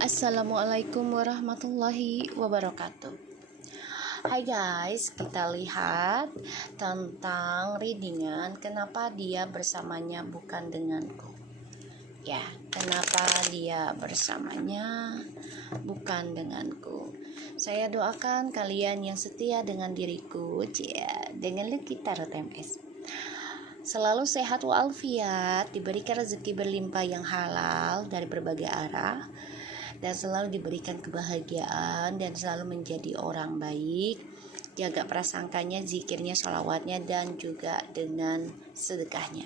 Assalamualaikum warahmatullahi wabarakatuh. Hai guys, kita lihat tentang readingan kenapa dia bersamanya bukan denganku. Ya, kenapa dia bersamanya bukan denganku. Saya doakan kalian yang setia dengan diriku, dengan Lucky Tarot MS. Selalu sehat walafiat, diberikan rezeki berlimpah yang halal dari berbagai arah, dan selalu diberikan kebahagiaan dan selalu menjadi orang baik. Jaga prasangkanya, zikirnya, sholawatnya, dan juga dengan sedekahnya.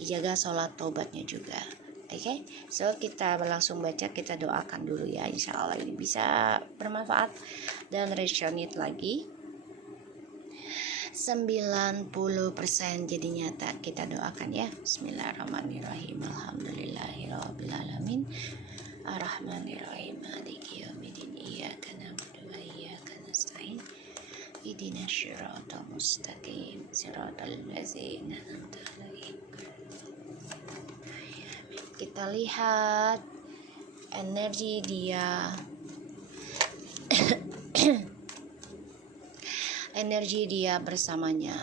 Dijaga sholat taubatnya juga. Oke, so kita langsung baca, kita doakan dulu ya. Insya Allah ini bisa bermanfaat dan resonate lagi. 90% jadi nyata. Kita doakan ya. Bismillahirrahmanirrahim. Alhamdulillahirrahmanirrahim. Ar-Rahmanir-Rahim. Maliki yaumiddin. Iyyaka na'budu wa iyyaka nasta'in. Ihdinas siratal mustaqim. Siratal ladzina an'amta 'alaihim. Kita lihat energi dia. Energi dia bersamanya,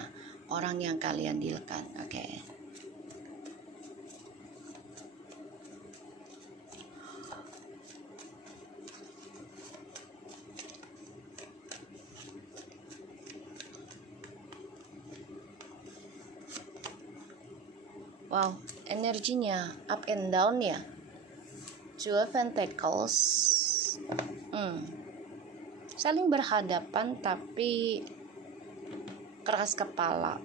orang yang kalian dealkan. Oke. Wow, energinya up and down ya. Two of Pentacles. Saling berhadapan tapi keras kepala.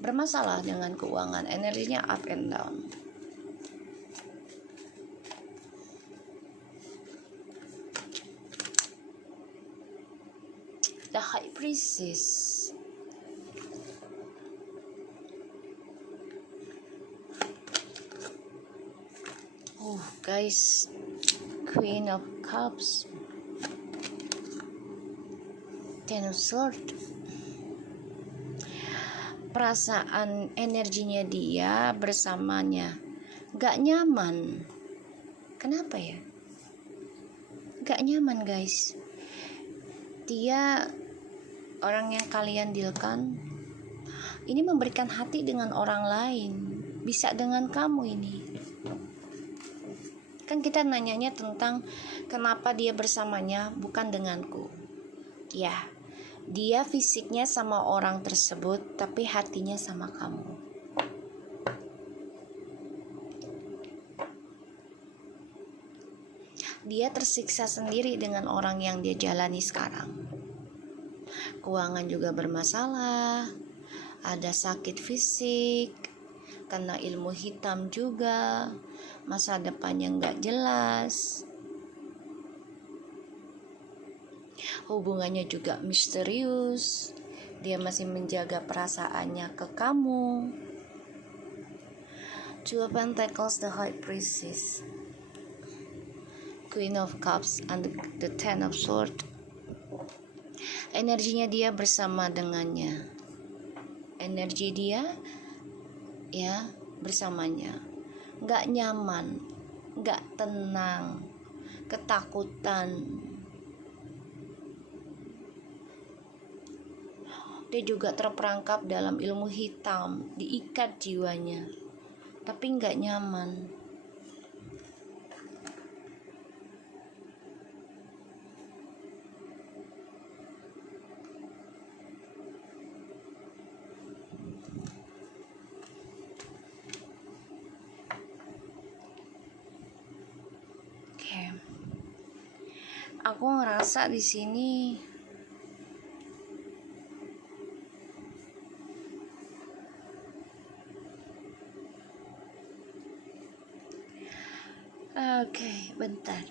Bermasalah dengan keuangan, energinya up and down. The High Priestess. Guys, Queen of Cups, Ten of Swords. Perasaan energinya dia bersamanya gak nyaman. Kenapa ya? Gak nyaman guys. Dia orang yang kalian dealkan ini memberikan hati dengan orang lain. Bisa dengan kamu ini. Kan kita nanyanya tentang kenapa dia bersamanya bukan denganku. Ya, dia fisiknya sama orang tersebut tapi hatinya sama kamu. Dia tersiksa sendiri dengan orang yang dia jalani sekarang. Keuangan juga bermasalah, ada sakit fisik, kena ilmu hitam juga, masa depannya nggak jelas, hubungannya juga misterius, dia masih menjaga perasaannya ke kamu. Two of Pentacles, the High Priestess, Queen of Cups, and the Ten of Swords. Energinya dia bersama dengannya, energi dia ya bersamanya, gak nyaman, gak tenang, ketakutan. Dia juga terperangkap dalam ilmu hitam, diikat jiwanya, tapi gak nyaman. Aku ngerasa di sini bentar.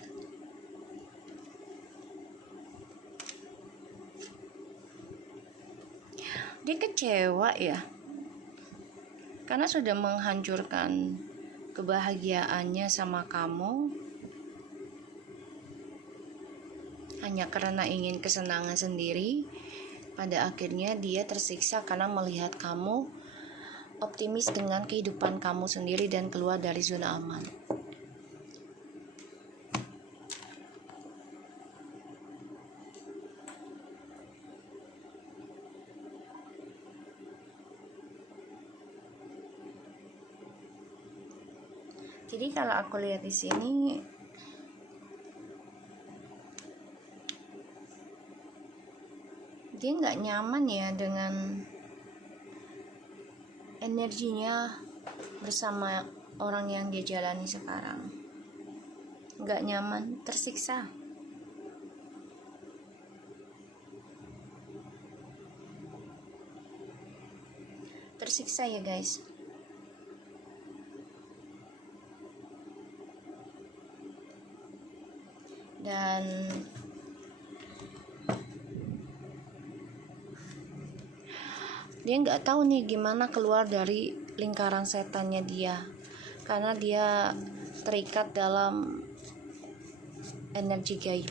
Dia kecewa ya, karena sudah menghancurkan kebahagiaannya sama kamu hanya karena ingin kesenangan sendiri. Pada akhirnya dia tersiksa karena melihat kamu optimis dengan kehidupan kamu sendiri dan keluar dari zona aman. Jadi kalau aku lihat di sini, dia nggak nyaman ya dengan energinya bersama orang yang dia jalani sekarang. Nggak nyaman, tersiksa. Tersiksa ya guys. Dan dia nggak tahu nih gimana keluar dari lingkaran setannya dia, karena dia terikat dalam energi gaib.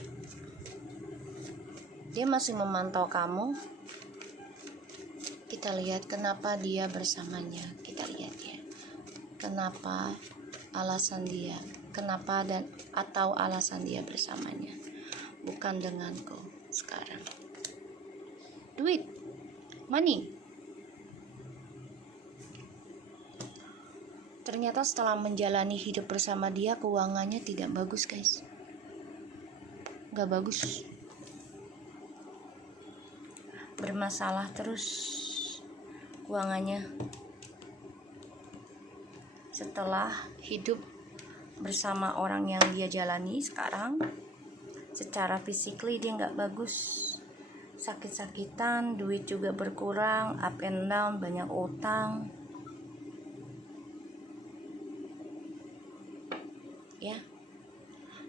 Dia masih memantau kamu. Kita lihat kenapa dia bersamanya. Kita lihat ya, kenapa alasan dia, kenapa dan atau alasan dia bersamanya bukan denganku sekarang. Duit, money. Ternyata setelah menjalani hidup bersama dia, keuangannya tidak bagus guys. Gak bagus. Bermasalah terus keuangannya. Setelah hidup bersama orang yang dia jalani sekarang, secara physically dia gak bagus. Sakit-sakitan, duit juga berkurang, up and down, banyak utang. Ya,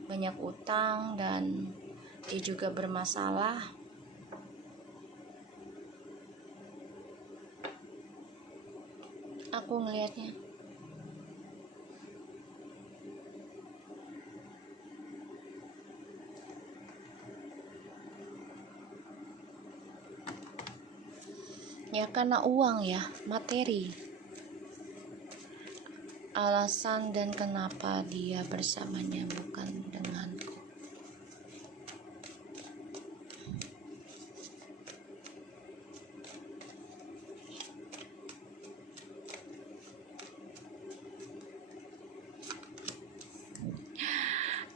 banyak utang dan dia juga bermasalah. Aku ngelihatnya. Ya karena uang ya, materi. Alasan dan kenapa dia bersamanya bukan denganku.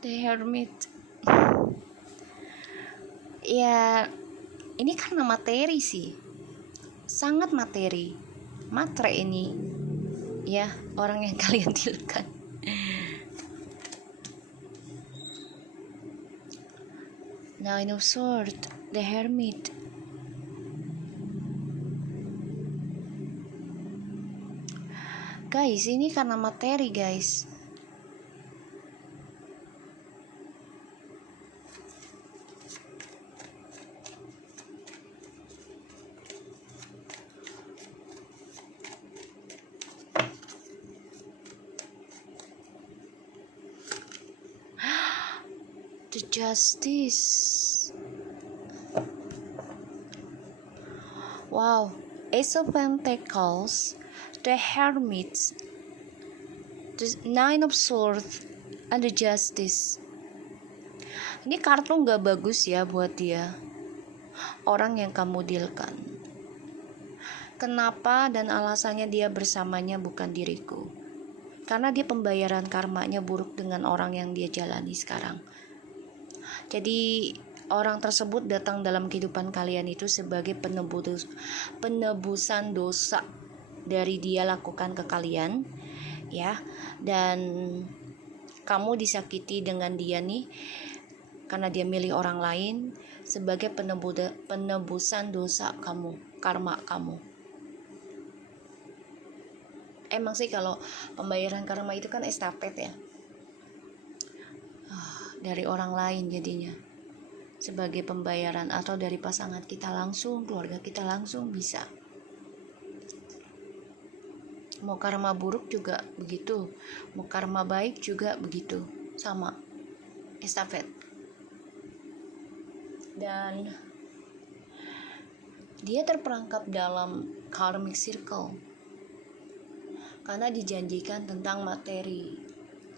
The Hermit. Ya, ini karena materi sih. Sangat materi. Matre ini. Ya, orang yang kalian tilukan. Nine of Swords, The Hermit. Guys, ini karena materi guys. The Justice. Wow, Ace of Pentacles, The Hermit, The Nine of Swords, and The Justice. Ini kartu gak bagus ya buat dia, orang yang kamu dealkan. Kenapa dan alasannya dia bersamanya bukan diriku. Karena dia pembayaran karmanya buruk dengan orang yang dia jalani sekarang. Jadi orang tersebut datang dalam kehidupan kalian itu sebagai penebusan dosa dari dia lakukan ke kalian, ya. Dan kamu disakiti dengan dia nih karena dia milih orang lain sebagai penebusan dosa kamu, karma kamu. Emang sih kalau pembayaran karma itu kan estafet ya, dari orang lain jadinya sebagai pembayaran, atau dari pasangan kita langsung, keluarga kita langsung bisa. Mau karma buruk juga begitu, mau karma baik juga begitu, sama estafet. Dan dia terperangkap dalam karmic circle karena dijanjikan tentang materi,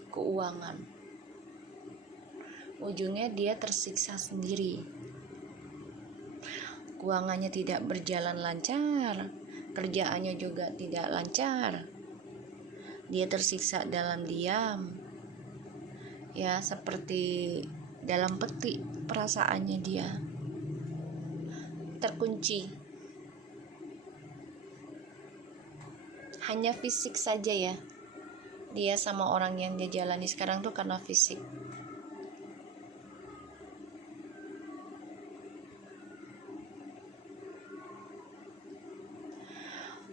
keuangan. Ujungnya dia tersiksa sendiri. Keuangannya tidak berjalan lancar, kerjaannya juga tidak lancar. Dia tersiksa dalam diam, ya, seperti dalam peti perasaannya. Dia terkunci, hanya fisik saja ya. Dia sama orang yang dia jalani sekarang tuh karena fisik.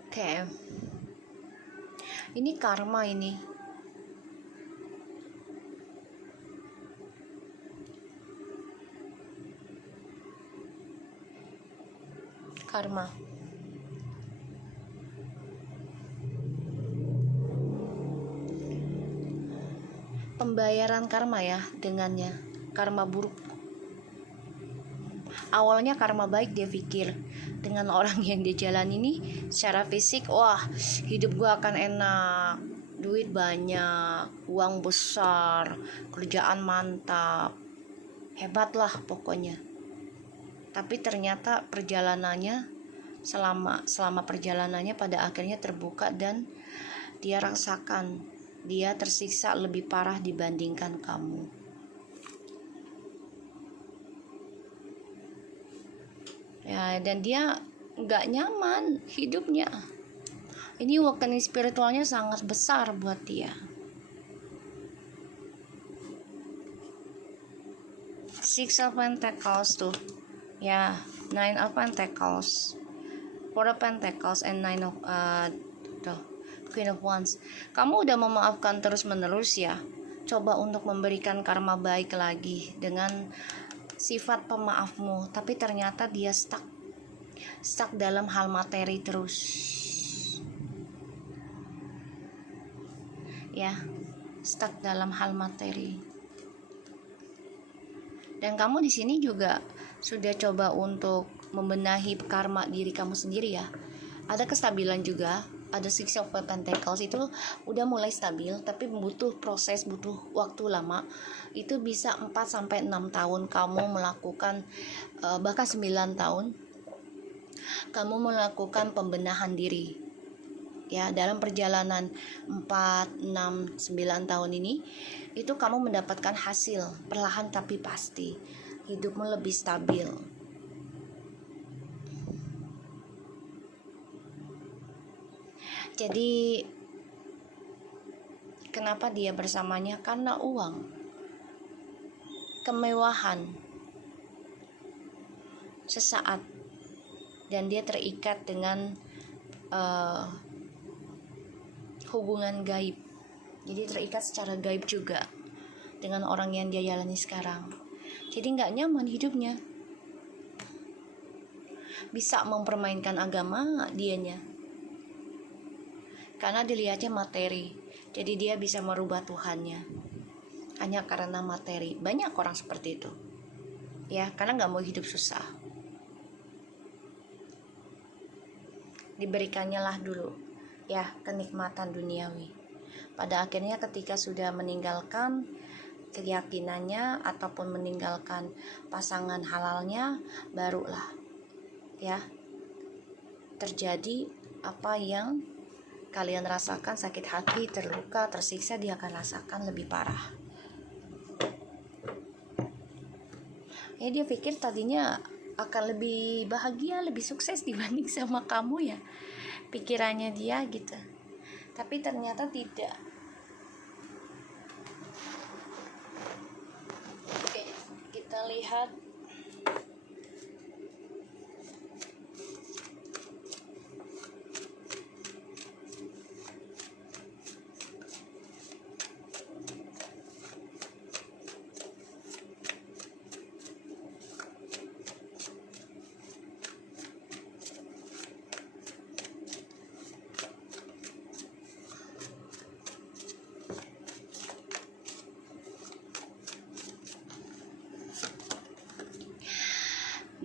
Oke. Ini karma ini. Karma. Pembayaran karma ya dengannya. Karma buruk. Awalnya karma baik, dia pikir dengan orang yang dia jalan ini secara fisik, wah hidup gua akan enak, duit banyak, uang besar, kerjaan mantap, hebat lah pokoknya. Tapi ternyata perjalanannya, selama perjalanannya pada akhirnya terbuka dan dia rasakan dia tersiksa lebih parah dibandingkan kamu. Ya, dan dia nggak nyaman hidupnya. Ini awakening spiritualnya sangat besar buat dia. Six of Pentacles tuh, ya, Nine of Pentacles, Four of Pentacles, and Nine of Queen of Wands. Kamu udah memaafkan terus menerus ya. Coba untuk memberikan karma baik lagi dengan sifat pemaafmu, tapi ternyata dia stuck dalam hal materi terus, ya, stuck dalam hal materi. Dan kamu di sini juga sudah coba untuk membenahi karma diri kamu sendiri ya. Ada kestabilan juga. Ada Six of Pentacles itu udah mulai stabil, tapi butuh proses, butuh waktu lama. Itu bisa 4-6 tahun kamu melakukan, bahkan 9 tahun kamu melakukan pembenahan diri. Ya, dalam perjalanan 4, 6, 9 tahun ini itu kamu mendapatkan hasil perlahan tapi pasti. Hidupmu lebih stabil. Jadi kenapa dia bersamanya? Karena uang, kemewahan sesaat, dan dia terikat dengan hubungan gaib. Jadi terikat secara gaib juga dengan orang yang dia jalani sekarang. Jadi nggak nyaman hidupnya. Bisa mempermainkan agama dianya, karena dilihatnya materi. Jadi dia bisa merubah Tuhannya hanya karena materi. Banyak orang seperti itu, ya, karena nggak mau hidup susah. Diberikannya lah dulu ya kenikmatan duniawi. Pada akhirnya ketika sudah meninggalkan keyakinannya ataupun meninggalkan pasangan halalnya, barulah ya terjadi apa yang kalian rasakan, sakit hati, terluka, tersiksa, dia akan rasakan lebih parah. Ya, dia pikir tadinya akan lebih bahagia, lebih sukses dibanding sama kamu ya, pikirannya dia gitu. Tapi ternyata tidak. Oke, kita lihat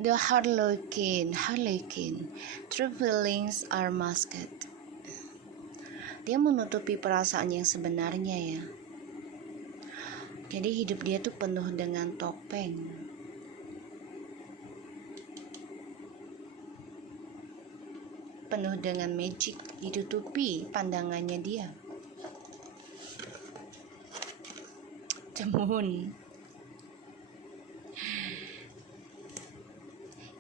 the Harlequin. True feelings are masked. Dia menutupi perasaan yang sebenarnya ya. Jadi hidup dia tuh penuh dengan topeng. Penuh dengan magic, ditutupi pandangannya dia. the moon.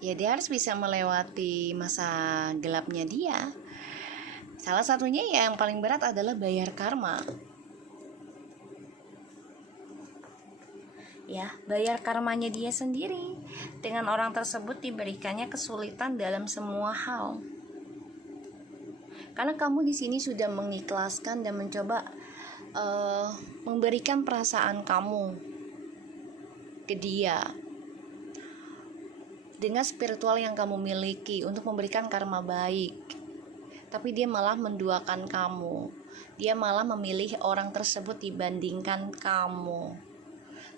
Ya dia harus bisa melewati masa gelapnya dia. Salah satunya yang paling berat adalah bayar karma. Ya, bayar karmanya dia sendiri. Dengan orang tersebut diberikannya kesulitan dalam semua hal. Karena kamu di sini sudah mengikhlaskan dan mencoba memberikan perasaan kamu ke dia dengan spiritual yang kamu miliki untuk memberikan karma baik. Tapi dia malah menduakan kamu. Dia malah memilih orang tersebut dibandingkan kamu.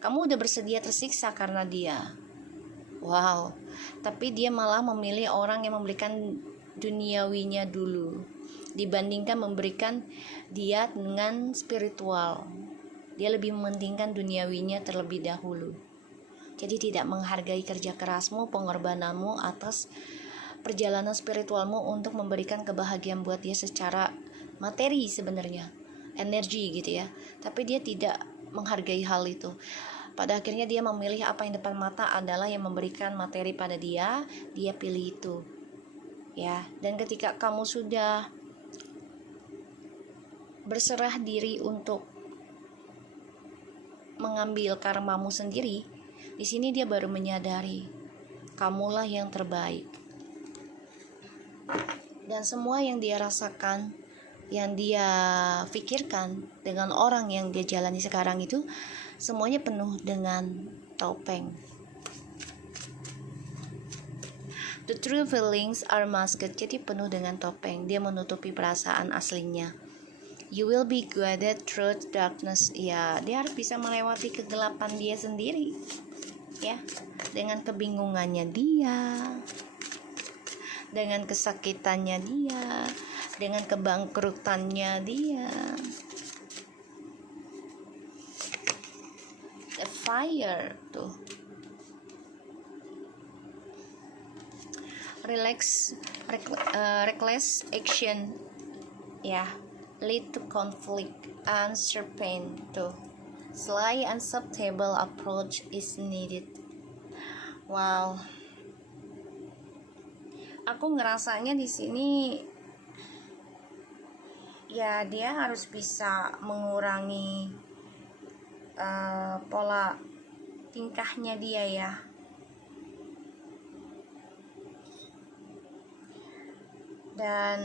Kamu udah bersedia tersiksa karena dia. Wow. Tapi dia malah memilih orang yang memberikan duniawinya dulu dibandingkan memberikan dia dengan spiritual. Dia lebih mementingkan duniawinya terlebih dahulu. Jadi tidak menghargai kerja kerasmu, pengorbananmu atas perjalanan spiritualmu untuk memberikan kebahagiaan buat dia secara materi sebenarnya, energi gitu ya. Tapi dia tidak menghargai hal itu. Pada akhirnya dia memilih apa yang depan mata adalah yang memberikan materi pada dia pilih itu. Ya, dan ketika kamu sudah berserah diri untuk mengambil karmamu sendiri, di sini dia baru menyadari kamulah yang terbaik. Dan semua yang dia rasakan, yang dia pikirkan dengan orang yang dia jalani sekarang itu semuanya penuh dengan topeng. The true feelings are masked, jadi penuh dengan topeng. Dia menutupi perasaan aslinya. You will be guided through darkness. Ya, dia harus bisa melewati kegelapan dia sendiri. Ya, dengan kebingungannya dia, dengan kesakitannya dia, dengan kebangkrutannya dia. The fire tuh. Reckless action, ya, lead to conflict and pain tuh. Sly and subtle approach is needed. Wow. Aku ngerasanya di sini ya dia harus bisa mengurangi pola tingkahnya dia ya. Dan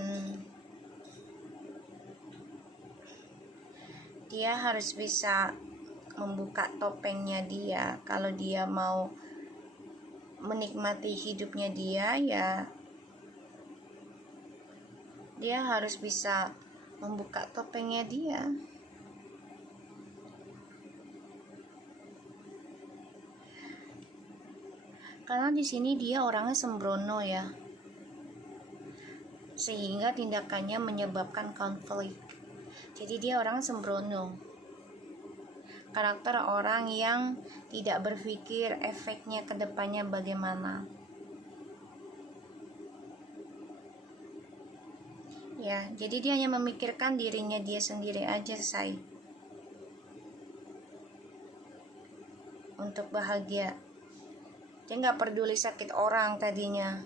dia harus bisa membuka topengnya dia. Kalau dia mau menikmati hidupnya dia, ya dia harus bisa membuka topengnya dia. Karena di sini dia orangnya sembrono ya, sehingga tindakannya menyebabkan konflik. Jadi dia orangnya sembrono. Karakter orang yang tidak berpikir efeknya ke depannya bagaimana. Ya, jadi dia hanya memikirkan dirinya dia sendiri aja, say. Untuk bahagia. Dia gak peduli sakit orang tadinya.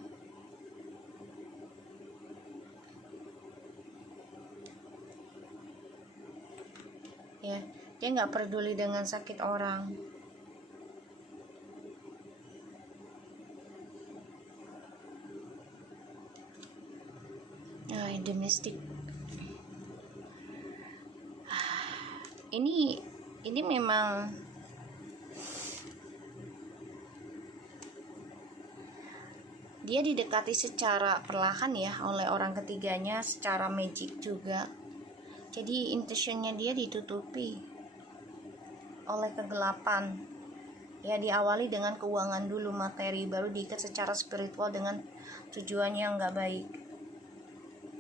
Ya, dia gak peduli dengan sakit orang. Domestik. Ini memang dia didekati secara perlahan ya oleh orang ketiganya, secara magic juga. Jadi intentionnya dia ditutupi oleh kegelapan. Ya, diawali dengan keuangan dulu, materi, baru diikat secara spiritual dengan tujuannya yang gak baik.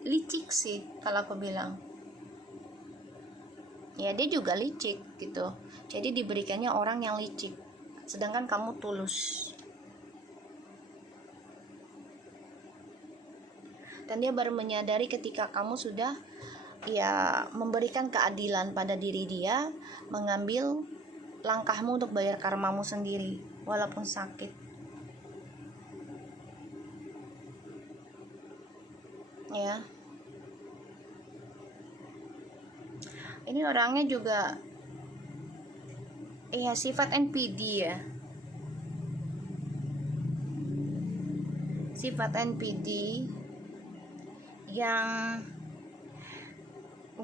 Licik sih kalau aku bilang. Ya, dia juga licik gitu. Jadi diberikannya orang yang licik, sedangkan kamu tulus. Dan dia baru menyadari ketika kamu sudah ya memberikan keadilan pada diri dia, mengambil langkahmu untuk bayar karmamu sendiri walaupun sakit. Ya. Ini orangnya juga sifat NPD ya. Sifat NPD yang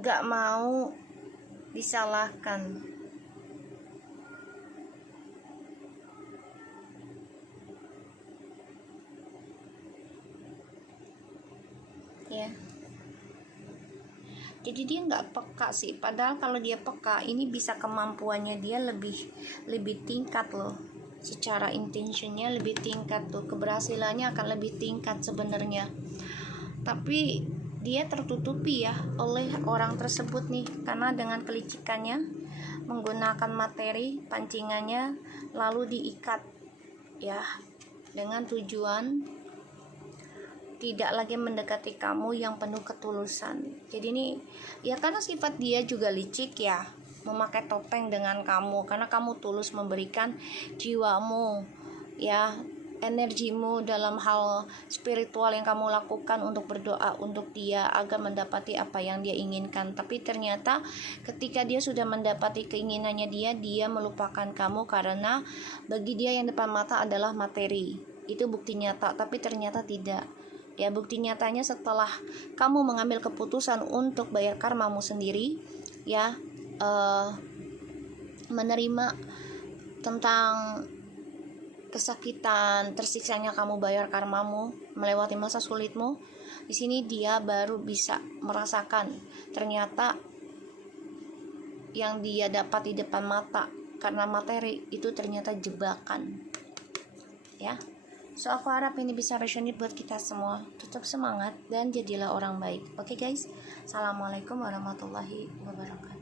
gak mau disalahkan. Ya. Jadi dia nggak peka sih, padahal kalau dia peka ini bisa kemampuannya dia lebih tingkat loh, secara intentionnya lebih tingkat tuh, keberhasilannya akan lebih tingkat sebenarnya. Tapi dia tertutupi ya oleh orang tersebut nih, karena dengan kelicikannya menggunakan materi pancingannya lalu diikat ya, dengan tujuan tidak lagi mendekati kamu yang penuh ketulusan. Jadi ini ya karena sifat dia juga licik ya, memakai topeng dengan kamu karena kamu tulus memberikan jiwamu ya, energimu dalam hal spiritual yang kamu lakukan untuk berdoa untuk dia agar mendapati apa yang dia inginkan. Tapi ternyata ketika dia sudah mendapati keinginannya dia melupakan kamu karena bagi dia yang depan mata adalah materi. Itu bukti nyata, tapi ternyata tidak. Ya, bukti nyatanya setelah kamu mengambil keputusan untuk bayar karmamu sendiri ya, menerima tentang kesakitan, tersiksanya kamu bayar karmamu, melewati masa sulitmu. Di sini dia baru bisa merasakan ternyata yang dia dapat di depan mata karena materi itu ternyata jebakan. Ya. So aku harap ini bisa resonate buat kita semua. Tetap semangat dan jadilah orang baik. Oke guys. Assalamualaikum warahmatullahi wabarakatuh.